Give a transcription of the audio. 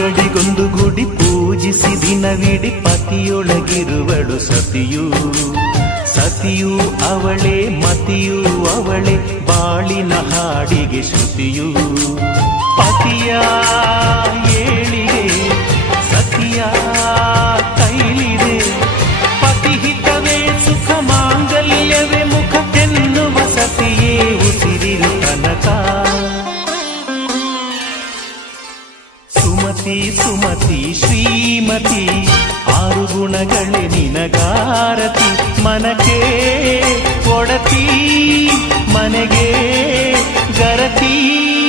ಅಂಗಡಿಗೊಂದು ಗುಡಿ ಪೂಜಿಸಿ ದಿನವಿಡಿ ಪತಿಯೊಳಗಿರುವಳು ಸತಿಯು. ಸತಿಯು ಅವಳೇ ಮತಿಯು ಅವಳೇ ಬಾಳಿನ ಹಾಡಿಗೆ ಶ್ರುತಿಯು. ಪತಿಯ ಏಳಿಗೆ ಸತಿಯ ಕೈಲಿದೆ. ಪತಿಹಿತವೇ ಸುಖ ಮಾಂಗಲ್ಯವೇ ಮುಖ ಎನ್ನುವ ಸತಿಯೇ ಉಸಿರಿರು ತನಕ. ಸುಮತಿ ಸುಮತಿ ಶ್ರೀಮತಿ ಆರು ಗುಣಗಳೇ ನಿನಗಾರತಿ. ಮನಕ್ಕೆ ಒಡತಿ ಮನೆಗೆ ಗರತಿ.